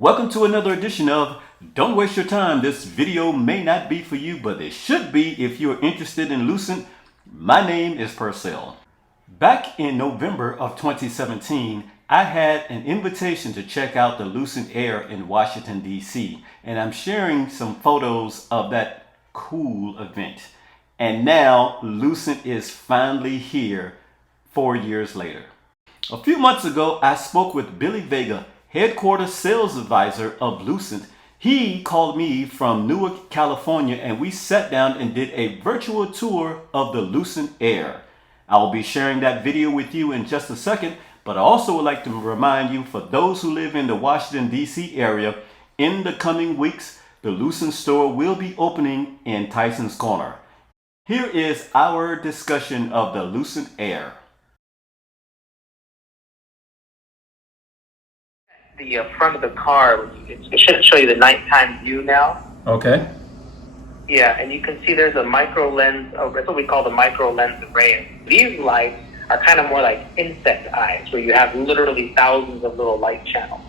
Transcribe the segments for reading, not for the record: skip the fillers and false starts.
Welcome to another edition of Don't Waste Your Time. This video may not be for you, but it should be if you're interested in Lucid. My name is Purcell. Back in November of 2017, I had an invitation to check out the Lucid Air in Washington, D.C. And I'm sharing some photos of that cool event. And now Lucid is finally here 4 years later. A few months ago, I spoke with Billy Vega, headquarters sales advisor of Lucid. He called me from Newark, California, and we sat down and did a virtual tour of the Lucid Air. I will be sharing that video with you in just a second, but I also would like to remind you, for those who live in the Washington, D.C. area, in the coming weeks, the Lucid store will be opening in Tyson's Corner. Here is our discussion of the Lucid Air. The front of the car, it should show you the nighttime view now. Okay. Yeah, and you can see there's a micro lens. That's what we call the micro lens array. These lights are kind of more like insect eyes, where you have literally thousands of little light channels.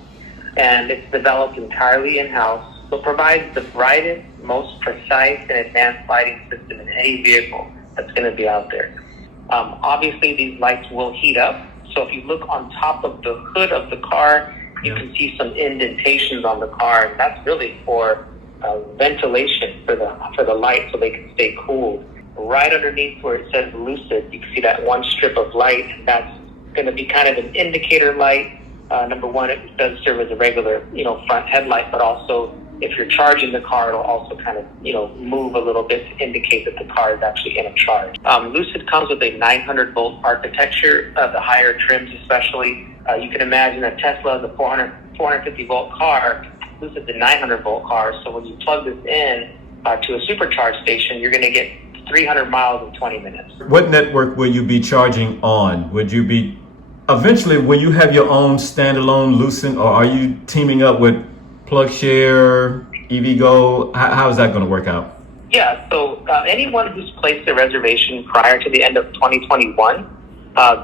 And it's developed entirely in-house, so it provides the brightest, most precise and advanced lighting system in any vehicle that's going to be out there. Obviously, these lights will heat up. So if you look on top of the hood of the car, you can see some indentations on the car, and that's really for ventilation for the light, so they can stay cool. Right underneath where it says Lucid, you can see that one strip of light, and that's going to be kind of an indicator light. Number one, it does serve as a regular, front headlight, but also if you're charging the car, it'll also kind of, move a little bit to indicate that the car is actually in a charge. Lucid comes with a 900 volt architecture, the higher trims especially. You can imagine a Tesla is a 450 volt car. Lucid's a 900 volt car. So when you plug this in to a supercharge station, you're going to get 300 miles in 20 minutes. What network will you be charging on? Will you have your own standalone Lucid, or are you teaming up with PlugShare, EVgo? How is that going to work out? Yeah, so anyone who's placed a reservation prior to the end of 2021,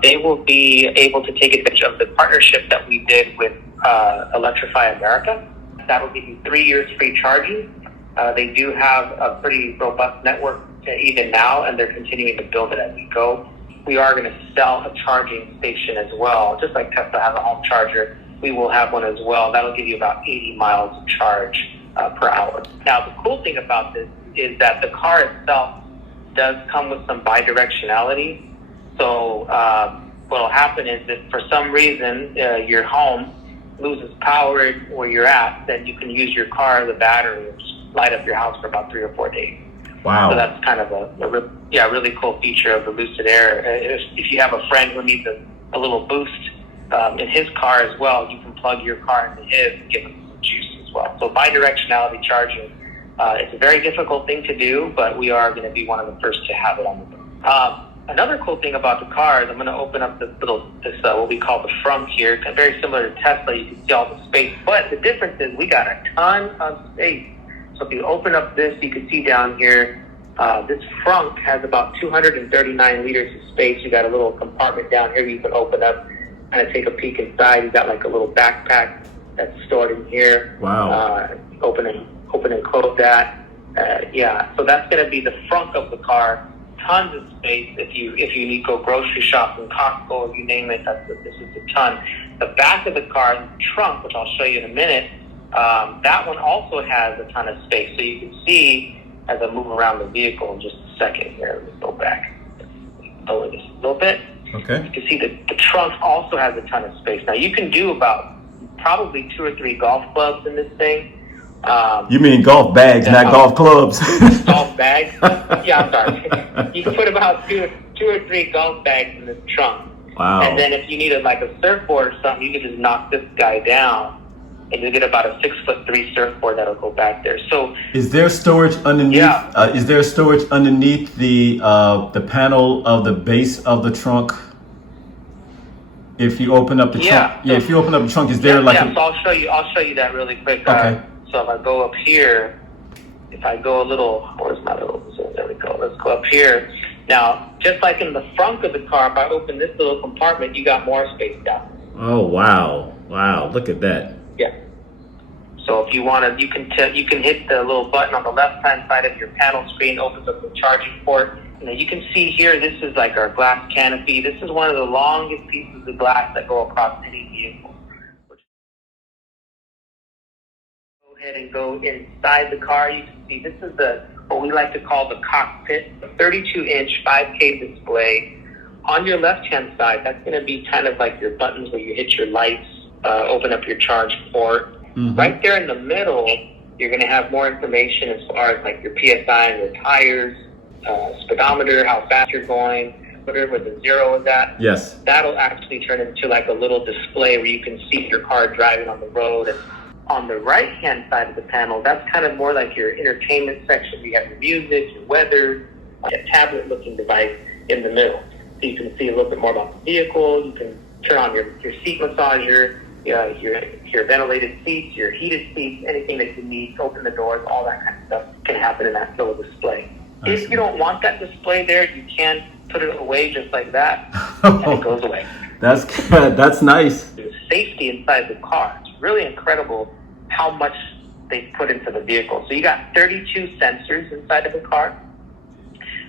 they will be able to take advantage of the partnership that we did with Electrify America. That will give you 3 years free charging. They do have a pretty robust network even now, and they're continuing to build it as we go. We are going to sell a charging station as well. Just like Tesla has a home charger, we will have one as well. That'll give you about 80 miles of charge per hour. Now, the cool thing about this is that the car itself does come with some bidirectionality. So what will happen is that for some reason your home loses power where you're at, then you can use your car as a battery and just light up your house for about 3 or 4 days. Wow. So that's kind of a really cool feature of the Lucid Air. If you have a friend who needs a little boost in his car as well, you can plug your car into his and give him some juice as well. So bidirectionality charging, it's a very difficult thing to do, but we are going to be one of the first to have it on the road. Another cool thing about the car is I'm going to open up this what we call the Frunk here. It's very similar to Tesla. You can see all the space, but the difference is we got a ton of space. So if you open up this, you can see down here, this Frunk has about 239 liters of space. You got a little compartment down here you can open up, kind of take a peek inside. You got like a little backpack that's stored in here. Wow. Open and close that. So that's going to be the front of the car. Tons of space if you need to go grocery shopping, Costco, or you name it. This is a ton. The back of the car, the trunk, which I'll show you in a minute, that one also has a ton of space. So you can see as I move around the vehicle in just a second here. Let's go back. Lower this a little bit. Okay. You can see the trunk also has a ton of space. Now you can do about probably 2 or 3 golf clubs in this thing. You mean golf bags, not golf clubs? Golf bags? Yeah, I'm sorry. You can put about two or three golf bags in this trunk. Wow. And then if you needed like a surfboard or something, you can just knock this guy down and you'll get about a 6'3" surfboard that'll go back there. So is there storage underneath? Yeah. Is there storage underneath the panel of the base of the trunk? If you open up the trunk, if you open up the trunk, is there So I'll show you that really quick. Okay. So if I go up here, if I go a little, where's my little, so there we go. Let's go up here. Now, just like in the front of the car, if I open this little compartment, you got more space down. Oh, wow. Wow, look at that. Yeah. So if you want to, you can hit the little button on the left-hand side of your panel screen, opens up the charging port. You can see here, this is like our glass canopy. This is one of the longest pieces of glass that go across any vehicle. Go ahead and go inside the car. You can see this is what we like to call the cockpit, a 32-inch 5K display. On your left-hand side, that's going to be kind of like your buttons where you hit your lights, open up your charge port. Mm-hmm. Right there in the middle, you're going to have more information as far as like your PSI and your tires, speedometer, how fast you're going, whatever the 0 is at. Yes. That'll actually turn into like a little display where you can see your car driving on the road. And on the right-hand side of the panel, that's kind of more like your entertainment section. You have your music, your weather, a tablet-looking device in the middle. So you can see a little bit more about the vehicle. You can turn on your seat massager, your ventilated seats, your heated seats, anything that you need, open the doors, all that kind of stuff can happen in that little display. If you don't want that display there, you can put it away just like that, and it goes away. That's good. That's nice. There's safety inside the car. It's really incredible how much they put into the vehicle. So you got 32 sensors inside of the car,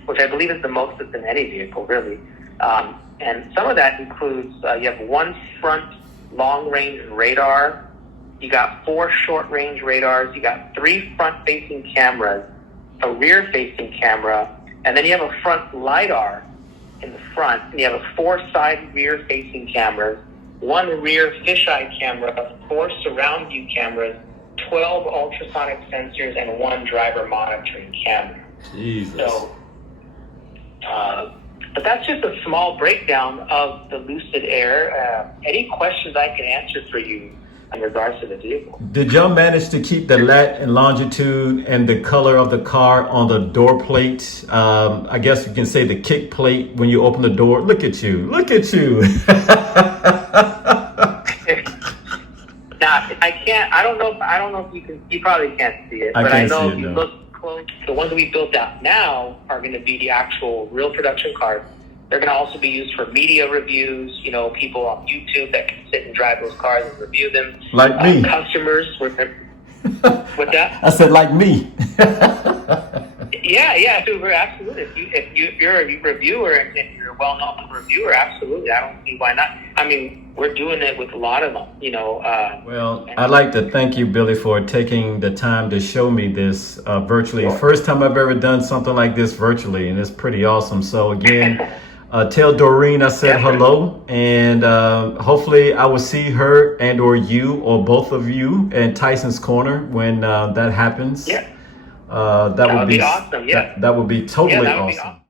which I believe is the most that's in any vehicle, really. And some of that includes, you have one front long-range radar, you got 4 short-range radars, you got 3 front-facing cameras, a rear-facing camera, and then you have a front LiDAR in the front, and you have a 4 side rear-facing cameras, 1 rear fisheye camera, 4 surround view cameras, 12 ultrasonic sensors, and 1 driver monitoring camera. Jesus. So, but that's just a small breakdown of the Lucid Air. Any questions I can answer for you in regards to the vehicle? Did y'all manage to keep the lat and longitude and the color of the car on the door plate? I guess you can say the kick plate when you open the door. Look at you. Look at you. Now, I can't. I don't know if you can. You probably can't see it. But I know if you look close, the ones we built out now are going to be the actual real production cars. They're going to also be used for media reviews. People on YouTube that can sit and drive those cars and review them. Like me. Customers with that. I said like me. Yeah, absolutely. If you're a reviewer and you're a well-known reviewer, absolutely. I don't see why not. I mean, we're doing it with a lot of them, Well, I'd like to thank you, Billy, for taking the time to show me this virtually. Sure. First time I've ever done something like this virtually, and it's pretty awesome. So again, tell Doreen I said hello, and hopefully I will see her and or you or both of you in Tyson's Corner when that happens. Yeah. That would be awesome. Yeah. That would be totally awesome. awesome.